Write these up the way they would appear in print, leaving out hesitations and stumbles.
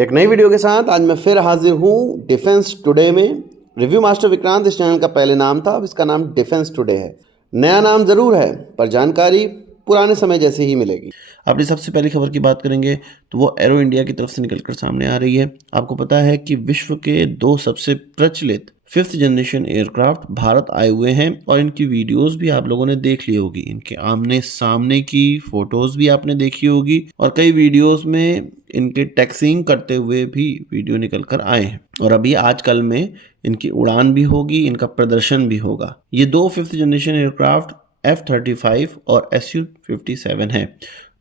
एक नई वीडियो के साथ आज मैं फिर हाजिर हूँ डिफेंस टुडे में। रिव्यू मास्टर विक्रांत इस चैनल का पहले नाम था, अब इसका नाम डिफेंस टुडे है। नया नाम ज़रूर है पर जानकारी पुराने समय जैसे ही मिलेगी। अपनी सबसे पहली खबर की बात करेंगे तो वो एरो इंडिया की तरफ से निकलकर सामने आ रही है। आपको पता है कि विश्व के 2 सबसे प्रचलित 5th जनरेशन एयरक्राफ्ट भारत आए हुए हैं और इनकी वीडियोस भी आप लोगों ने देख ली होगी। इनके आमने सामने की फोटोज भी आपने देखी होगी और कई वीडियोस में इनके टैक्सिंग करते हुए भी वीडियो निकल कर आए हैं और अभी आजकल में इनकी उड़ान भी होगी, इनका प्रदर्शन भी होगा। ये 2 5th जनरेशन एयरक्राफ्ट F-35 और Su-57 है।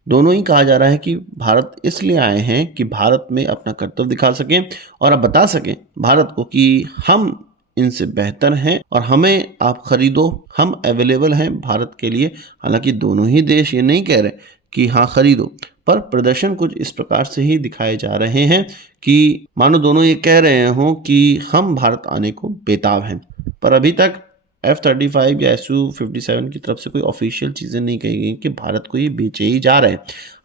दोनों ही कहा जा रहा है कि भारत इसलिए आए हैं कि भारत में अपना कर्तव्य दिखा सकें और अब बता सकें भारत को कि हम इनसे बेहतर हैं और हमें आप खरीदो, हम अवेलेबल हैं भारत के लिए। हालांकि दोनों ही देश ये नहीं कह रहे कि हाँ खरीदो, पर प्रदर्शन कुछ इस प्रकार से ही दिखाए जा रहे हैं कि मानो दोनों ये कह रहे हों कि हम भारत आने को बेताब हैं। पर अभी तक F-35 या Su-57 की तरफ से कोई ऑफिशियल चीज़ें नहीं कही गई कि भारत को ये बेचे ही जा रहे हैं।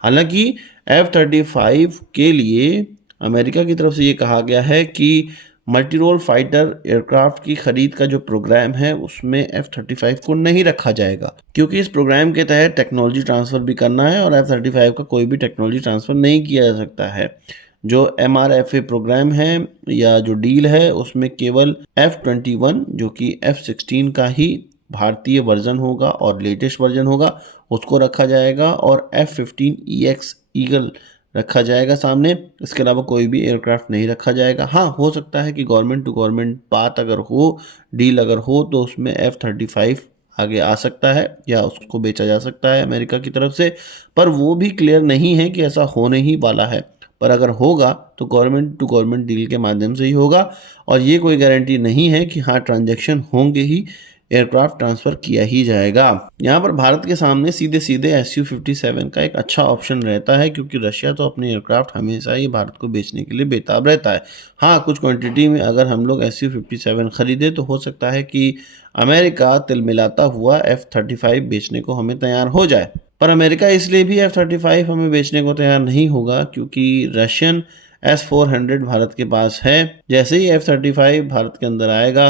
हालांकि F-35 के लिए अमेरिका की तरफ से ये कहा गया है कि मल्टी रोल फाइटर एयरक्राफ्ट की खरीद का जो प्रोग्राम है उसमें F-35 को नहीं रखा जाएगा, क्योंकि इस प्रोग्राम के तहत टेक्नोलॉजी ट्रांसफ़र भी करना है और F-35 का कोई भी टेक्नोलॉजी ट्रांसफ़र नहीं किया जा सकता है। जो MRFA प्रोग्राम है या जो डील है उसमें केवल F-21 जो कि F-16 का ही भारतीय वर्जन होगा और लेटेस्ट वर्जन होगा उसको रखा जाएगा और F-15EX ईगल रखा जाएगा सामने। इसके अलावा कोई भी एयरक्राफ्ट नहीं रखा जाएगा। हाँ, हो सकता है कि गवर्नमेंट टू गवर्नमेंट बात अगर हो, डील अगर हो तो उसमें F-35 आगे आ सकता है या उसको बेचा जा सकता है अमेरिका की तरफ से, पर वो भी क्लियर नहीं है कि ऐसा होने ही वाला है। पर अगर होगा तो गवर्नमेंट टू गवर्नमेंट डील के माध्यम से ही होगा और ये कोई गारंटी नहीं है कि हाँ ट्रांजैक्शन होंगे ही एयरक्राफ्ट ट्रांसफ़र किया ही जाएगा। यहाँ पर भारत के सामने सीधे सीधे Su-57 का एक अच्छा ऑप्शन रहता है, क्योंकि रशिया तो अपने एयरक्राफ्ट हमेशा ही भारत को बेचने के लिए बेताब रहता है। हाँ, कुछ क्वांटिटी में अगर हम लोग Su-57 खरीदे तो हो सकता है कि अमेरिका तिलमिलाता हुआ F-35 बेचने को हमें तैयार हो जाए। पर अमेरिका इसलिए भी F-35 हमें बेचने को तैयार नहीं होगा क्योंकि रशियन S-400 भारत के पास है। जैसे ही F-35 भारत के अंदर आएगा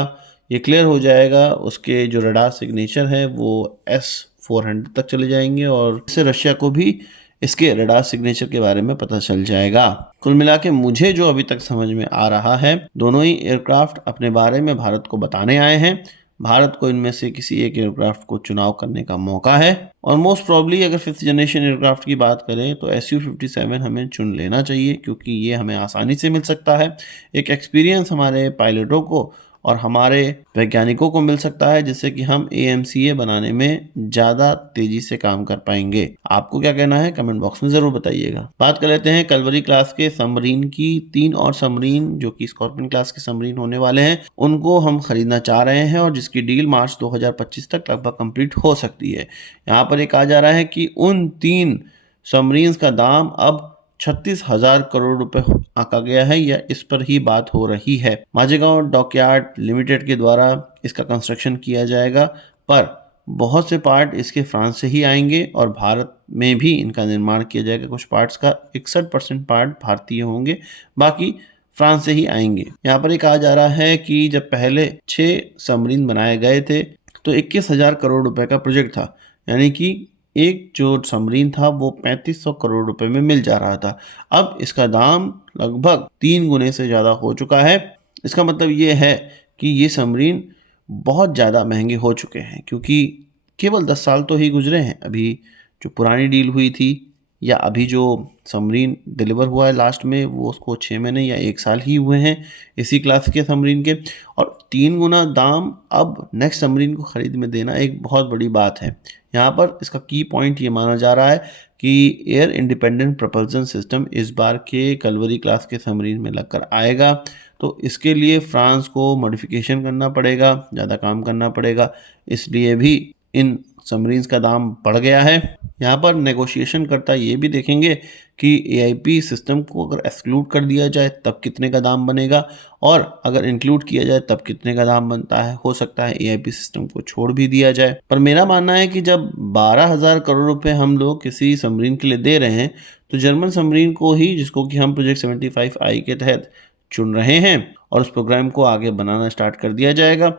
ये क्लियर हो जाएगा, उसके जो रडार सिग्नेचर है वो S-400 तक चले जाएंगे और इससे रशिया को भी इसके रडार सिग्नेचर के बारे में पता चल जाएगा। कुल मिला के मुझे जो अभी तक समझ में आ रहा है, दोनों ही एयरक्राफ्ट अपने बारे में भारत को बताने आए हैं। भारत को इनमें से किसी एक एयरक्राफ्ट को चुनाव करने का मौका है और मोस्ट प्रॉब्ली अगर 5th जनरेशन एयरक्राफ्ट की बात करें तो Su-57 हमें चुन लेना चाहिए, क्योंकि ये हमें आसानी से मिल सकता है। एक एक्सपीरियंस हमारे पायलटों को और हमारे वैज्ञानिकों को मिल सकता है, जिससे कि हम AMCA बनाने में ज़्यादा तेज़ी से काम कर पाएंगे। आपको क्या कहना है कमेंट बॉक्स में ज़रूर बताइएगा। बात कर लेते हैं कलवरी क्लास के सबमरीन की। 3 और सबमरीन जो कि स्कॉर्पियन क्लास के सबमरीन होने वाले हैं उनको हम खरीदना चाह रहे हैं और जिसकी डील मार्च 2025 तक लगभग कंप्लीट हो सकती है। यहाँ पर एक कहा जा रहा है कि उन 3 सबमरीन्स का दाम अब 36,000 करोड़ रुपए आंका गया है या इस पर ही बात हो रही है। माझेगांव डॉकयार्ड लिमिटेड के द्वारा इसका कंस्ट्रक्शन किया जाएगा, पर बहुत से पार्ट इसके फ्रांस से ही आएंगे और भारत में भी इनका निर्माण किया जाएगा। कुछ पार्ट्स का 61% पार्ट भारतीय होंगे, बाकी फ्रांस से ही आएंगे। यहाँ पर ये कहा जा रहा है कि जब पहले 6 सबमरीन बनाए गए थे तो 21,000 करोड़ रुपए का प्रोजेक्ट था, यानी कि एक जो सबमरीन था वो 3500 करोड़ रुपए में मिल जा रहा था। अब इसका दाम लगभग 3 गुने से ज़्यादा हो चुका है। इसका मतलब ये है कि ये सबमरीन बहुत ज़्यादा महंगे हो चुके हैं, क्योंकि केवल 10 साल तो ही गुजरे हैं। अभी जो पुरानी डील हुई थी या अभी जो सबमरीन डिलीवर हुआ है लास्ट में वो उसको 6 महीने या 1 साल ही हुए हैं इसी क्लास के सबमरीन के, और 3 गुना दाम अब नेक्स्ट सबमरीन को खरीद में देना एक बहुत बड़ी बात है। यहाँ पर इसका की पॉइंट ये माना जा रहा है कि एयर इंडिपेंडेंट प्रपल्सन सिस्टम इस बार के कलवरी क्लास के सबमरीन में लगकर आएगा, तो इसके लिए फ्रांस को मॉडिफिकेशन करना पड़ेगा, ज़्यादा काम करना पड़ेगा। इसलिए भी इन सबमरीन्स का दाम बढ़ गया है। यहाँ पर नेगोशिएशन करता ये भी देखेंगे कि AIP सिस्टम को अगर एक्सक्लूड कर दिया जाए तब कितने का दाम बनेगा, और अगर इंक्लूड किया जाए तब कितने का दाम बनता है। हो सकता है AIP सिस्टम को छोड़ भी दिया जाए। पर मेरा मानना है कि जब 12,000 करोड़ रुपए हम लोग किसी सबमरीन के लिए दे रहे हैं, तो जर्मन सबमरीन को ही, जिसको कि हम प्रोजेक्ट 75I के तहत चुन रहे हैं और उस प्रोग्राम को आगे बनाना स्टार्ट कर दिया जाएगा,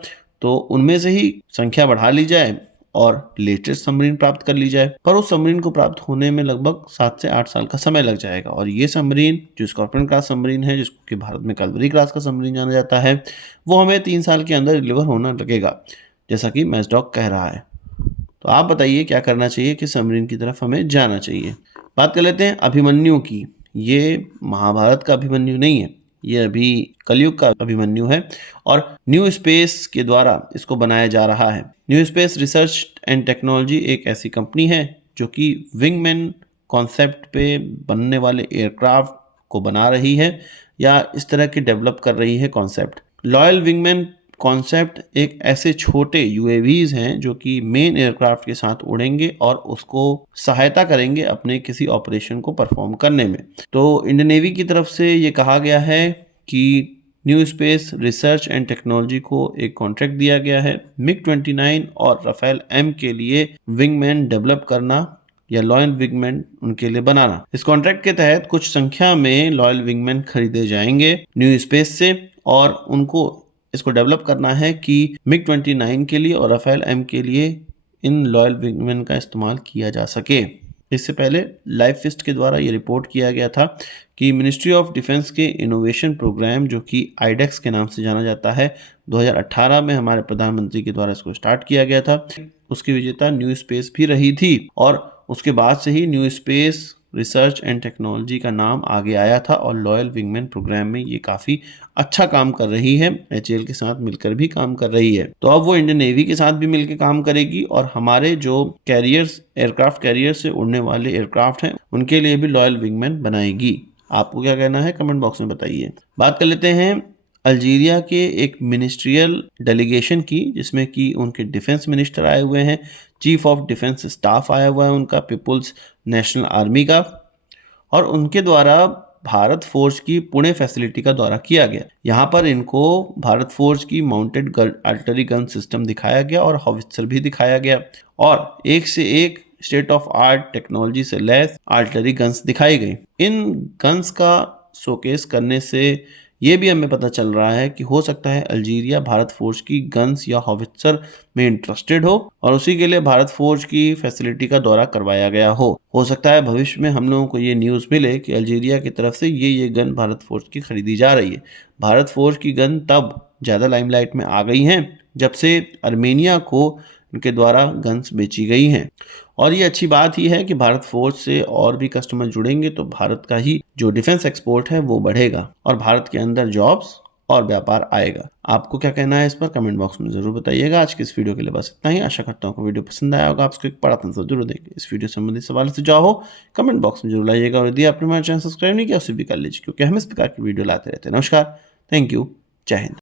तो उनमें से ही संख्या बढ़ा ली जाए और लेटेस्ट सबमरीन प्राप्त कर ली जाए। पर उस सबमरीन को प्राप्त होने में लगभग 7 से 8 साल का समय लग जाएगा, और ये सबमरीन जो स्कॉर्पियन क्लास सबमरीन है, जिसको कि भारत में कैलवरी क्लास का सबमरीन जाना जाता है, वो हमें 3 साल के अंदर डिलीवर होना लगेगा, जैसा कि मैचडॉक कह रहा है। तो आप बताइए क्या करना चाहिए, किस सबमरीन की तरफ हमें जाना चाहिए। बात कर लेते हैं अभिमन्यु की। ये महाभारत का अभिमन्यु नहीं है, ये अभी कलयुग का अभिमन्यु है और न्यू स्पेस के द्वारा इसको बनाया जा रहा है। New space research and technology एक ऐसी कंपनी है जो कि विंगमैन कॉन्सेप्ट पे बनने वाले एयरक्राफ्ट को बना रही है या इस तरह के डेवलप कर रही है कॉन्सेप्ट। लॉयल विंगमैन कॉन्सेप्ट एक ऐसे छोटे UAVs हैं जो कि मेन एयरक्राफ्ट के साथ उड़ेंगे और उसको सहायता करेंगे अपने किसी ऑपरेशन को परफॉर्म करने में। तो इंडियन नेवी की तरफ से ये कहा गया है कि new space research and technology को एक कॉन्ट्रैक्ट दिया गया है MiG-29 और राफेल M के लिए विंगमैन डेवलप करना या लॉयल विंगमैन उनके लिए बनाना। इस कॉन्ट्रैक्ट के तहत कुछ संख्या में लॉयल विंगमैन खरीदे जाएंगे न्यू स्पेस से, और उनको इसको डेवलप करना है कि MiG-29 के लिए और राफेल M के लिए इन लॉयल विंगमैन का इस्तेमाल किया जा सके। इससे पहले लाइफ फिस्ट के द्वारा ये रिपोर्ट किया गया था कि मिनिस्ट्री ऑफ डिफेंस के इनोवेशन प्रोग्राम, जो कि IDEX के नाम से जाना जाता है, 2018 में हमारे प्रधानमंत्री के द्वारा इसको स्टार्ट किया गया था। उसकी विजेता न्यू स्पेस भी रही थी और उसके बाद से ही new space research and technology का नाम आगे आया था और लॉयल विंगमैन प्रोग्राम में ये काफ़ी अच्छा काम कर रही है। HAL के साथ मिलकर भी काम कर रही है। तो अब वो इंडियन नेवी के साथ भी मिलकर काम करेगी और हमारे जो कैरियर्स, एयरक्राफ्ट कैरियर से उड़ने वाले एयरक्राफ्ट हैं, उनके लिए भी लॉयल विंगमैन बनाएगी। आपको क्या कहना है कमेंट बॉक्स में बताइए। बात कर लेते हैं अल्जीरिया के एक मिनिस्ट्रियल डेलीगेशन की, जिसमें कि उनके डिफेंस मिनिस्टर आए हुए हैं, चीफ ऑफ डिफेंस स्टाफ आया हुआ है उनका, पीपुल्स नेशनल आर्मी का, और उनके द्वारा भारत फोर्स की पुणे फैसिलिटी का दौरा किया गया। यहाँ पर इनको भारत फोर्स की माउंटेड आर्टिलरी गन सिस्टम दिखाया गया और हॉवित्जर भी दिखाया गया, और एक से एक स्टेट ऑफ आर्ट टेक्नोलॉजी से लैस आर्टिलरी गन्स दिखाई गई। इन गन्स का शोकेस करने से ये भी हमें पता चल रहा है कि हो सकता है अल्जीरिया भारत फोर्स की गन्स या हॉवित्जर में इंटरेस्टेड हो और उसी के लिए भारत फोर्स की फैसिलिटी का दौरा करवाया गया हो सकता है भविष्य में हम लोगों को ये न्यूज़ मिले कि अल्जीरिया की तरफ से ये गन भारत फोर्स की खरीदी जा रही है। भारत फोर्स की गन तब ज़्यादा लाइमलाइट में आ गई हैं जब से आर्मेनिया को उनके द्वारा गन्स बेची गई हैं, और ये अच्छी बात ही है कि भारत फोर्स से और भी कस्टमर जुड़ेंगे तो भारत का ही जो डिफेंस एक्सपोर्ट है वो बढ़ेगा और भारत के अंदर जॉब्स और व्यापार आएगा। आपको क्या कहना है इस पर कमेंट बॉक्स में जरूर बताइएगा। आज की इस वीडियो के लिए बस इतना ही। आशा करता हूँ कि वीडियो पसंद आया होगा। आपको एक बड़ा आंसर जरूर देंगे। इस वीडियो संबंधित सवाल से जो हो कमेंट बॉक्स में जरूर लाइएगा, और यदि आपने हमारा चैनल सब्सक्राइब नहीं किया उसे भी कर लीजिए, क्योंकि हम इस प्रकार की वीडियो लाते रहते हैं। नमस्कार, थैंक यू, जय हिंद।